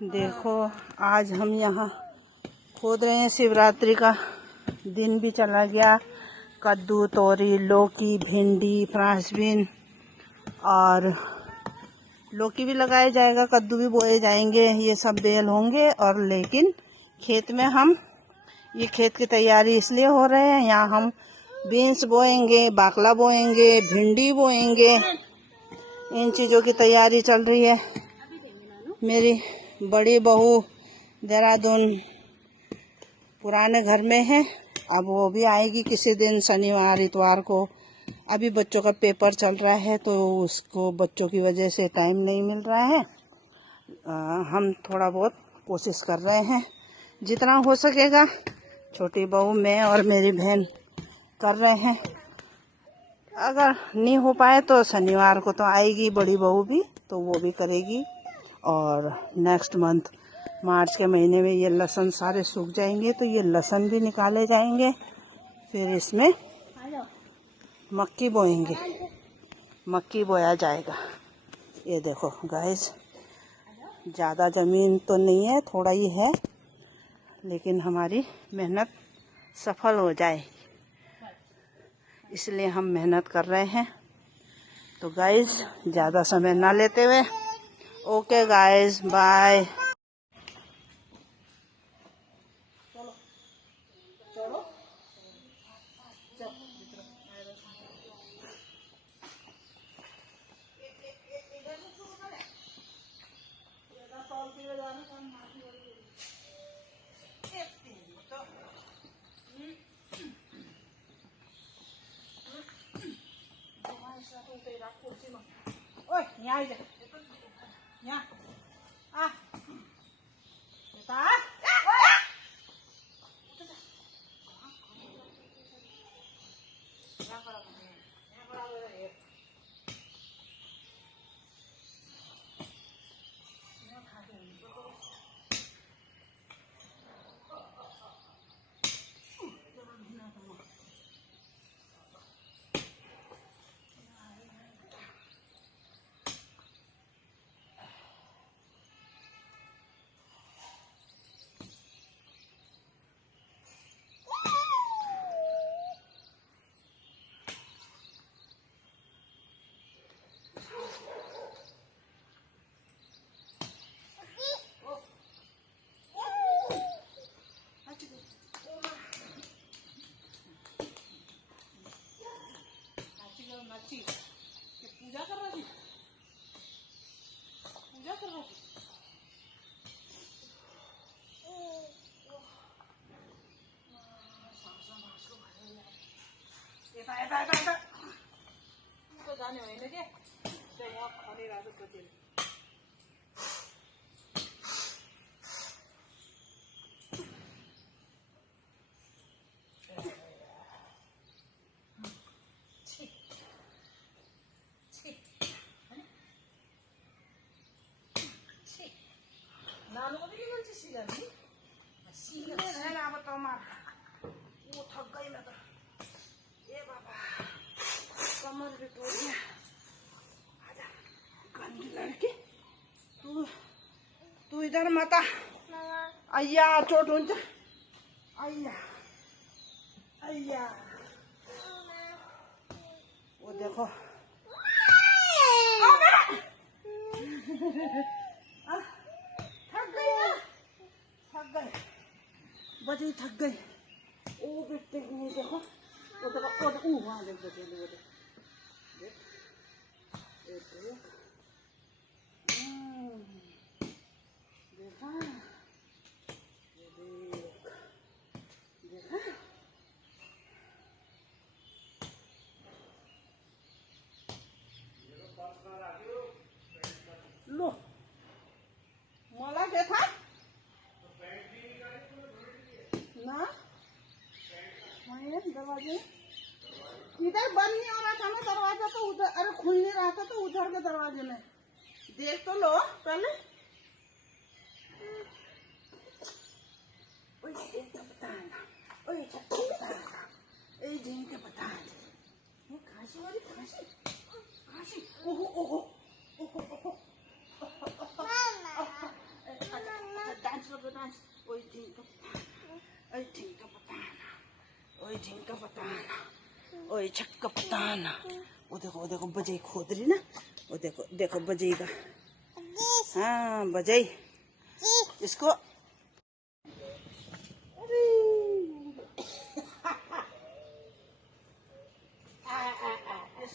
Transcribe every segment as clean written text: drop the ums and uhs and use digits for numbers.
देखो आज हम यहाँ खोद रहे हैं। शिवरात्रि का दिन भी चला गया। कद्दू, तोरी, लौकी, भिंडी, फ्रांस बीन और लौकी भी लगाया जाएगा, कद्दू भी बोए जाएंगे। ये सब बेल होंगे। और लेकिन खेत में हम ये खेत की तैयारी इसलिए हो रहे हैं, यहाँ हम बीन्स बोएंगे, बाकला बोएंगे, भिंडी बोएंगे। इन चीज़ों की तैयारी चल रही है। मेरी बड़ी बहू देहरादून पुराने घर में है। अब वो भी आएगी किसी दिन, शनिवार इतवार को। अभी बच्चों का पेपर चल रहा है तो उसको बच्चों की वजह से टाइम नहीं मिल रहा है। हम थोड़ा बहुत कोशिश कर रहे हैं, जितना हो सकेगा। छोटी बहू, मैं और मेरी बहन कर रहे हैं। अगर नहीं हो पाए तो शनिवार को तो आएगी बड़ी बहू भी, तो वो भी करेगी। और नेक्स्ट मंथ मार्च के महीने में ये लहसुन सारे सूख जाएंगे तो ये लहसुन भी निकाले जाएंगे। फिर इसमें मक्की बोएंगे, मक्की बोया जाएगा। ये देखो गाइस, ज़्यादा ज़मीन तो नहीं है, थोड़ा ही है, लेकिन हमारी मेहनत सफल हो जाए इसलिए हम मेहनत कर रहे हैं। तो गाइस ज़्यादा समय ना लेते हुए, okay guys, bye. Ôi, nhai rồi. Nha. À. Tá. पूजा कर रही, पूजा कर रही। तो जाने हुए लगे जब वहाँ खाने रात को चले। नानू को भी निकल ची सीला नहीं, सीला है ना। अब तो मार वो थक गई मैं तो। ये बाबा कमर भी टूट गया। आजा गंदी लड़की, तू इधर माता। अय्या चोट उनसे, अय्या अय्या। वो देखो बड़ी थक गई। ओ बेटे नहीं, देखो वो देखो, वो वहाँ देख, बचे वो देख, देखा, देखा। लो मला क्या था ना, दरवाजे इधर बंद नहीं हो रहा था ना दरवाजा, तो उधर, अरे खुल नहीं रहा था तो उधर के दरवाजे में देख तो लो पहले। खांसी वाली खांसी, खांसी, ओहो ओहो ओहो ओहो। बताना, ओए झिंका ओए झिंका बताना, ओए झिंका बताना, ओए छक्का बताना। वो देखो बजाई खोद रही ना, वो देखो बजाई का। हाँ बजाई इसको।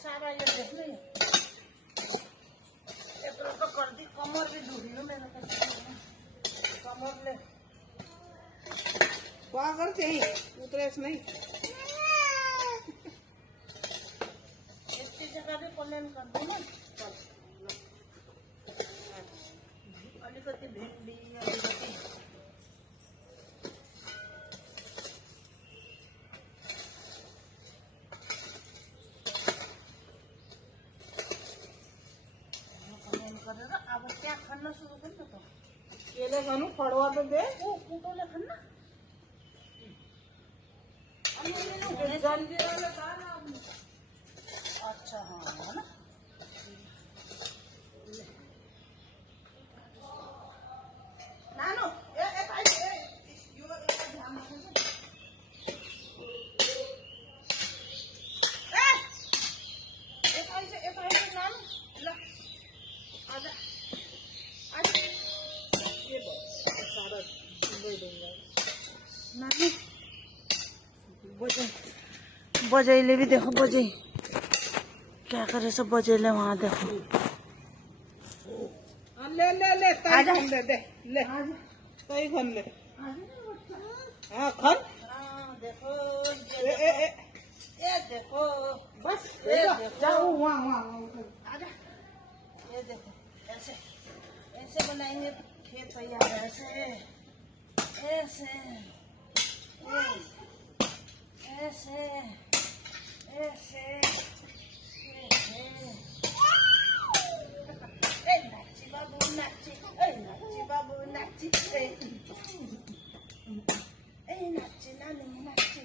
सारा ये देख रही तो कर दी, कमर भी दुखी है मेरा। कमर ले क्या करते ही उतरे नहीं। इसकी जगह भी कल्याण कर दो ना। अलिकति भिंडी अलिकति गरेर अब त्यहाँ खन्न सुरु गर्नु त। केले खानु फडवा त दे, ओ कुटोले खन्न। अच्छा हाँ है ना। नानो यो ध्यान रख्नु। नानो ल आजा आजा ये सारा नानी बजाइले भी देखो, बजाई क्या करे सब बजाइले वहाँ देखो। ले ले ले आजा ले दे ले तई खन ले। हाँ खन। देखो ये देखो बस जाओ वहाँ आजा। ये देखो ऐसे ऐसे बनाएंगे खेत तैयार। ऐसे ऐसे ऐसे ऐसे नाची बाबू नाची, नाची बाबू नाची, नाची नानी नाची,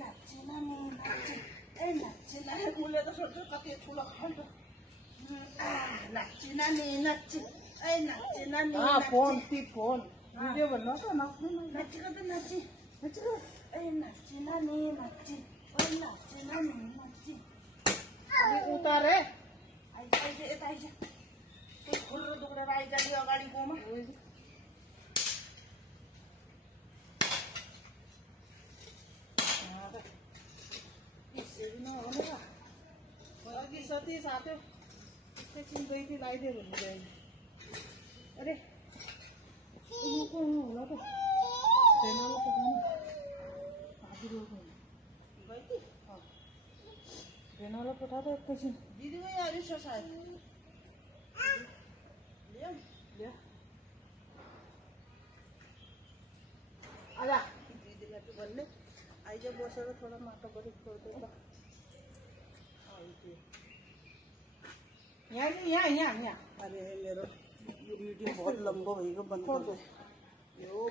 नाची नानी नाची, नाची नानी। मुले तो सोचो कति ठुलो खान्छ। नाची नानी नाची, नाची नानी। फोन भिडियो भन्नु त नाच्नु नाची कति नाची नाची नाची नानी नाची, नाची नानी नाची। उतारे आइज आइज यता आइज। त्यो खुल्लो दुख्रेर आइज नि अगाडि गाउँमा। अघि सती साथ्यो एकछिन गइथी लगाइदियो भन्नु गयो। अरे होला त भेनालो पठाउनु गइथी। भेनालो पठा दो एकछिन। दिदी गई आ रही छ सायद। लिया लिया आजा दिदीलाई त भन्ने आइज बसेर थोड़ा माटो बढी खोज्दै त। यहाँ यहाँ यहाँ यहाँ। अरे मेरो यो वीडियो बहुत लंबा होगा, बंद कर दो यो।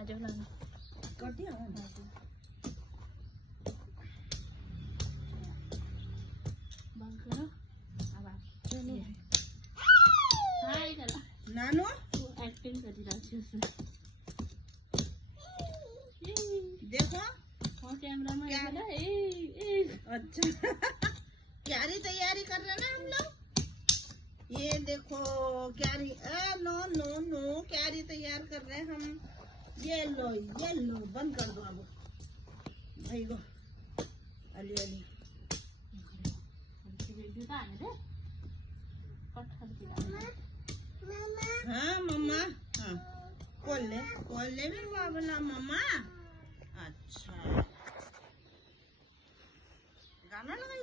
आजा ना कर दिया बंद करो। अब आप हाय करा नानो एक्टिंग कर रही थी उसमें। देखो और कैमरा में क्या? बोला ए अच्छा क्यारी तैयारी कर रहे ना हम लोग। ये देखो क्यारी नो नो नो क्यारी तैयार कर रहे हैं हम। ये लो बंद कर दो अब भाई गो अली अली हाँ मम्मा हाँ खोल ले भी बाबला मम्मा। अच्छा गाना लगा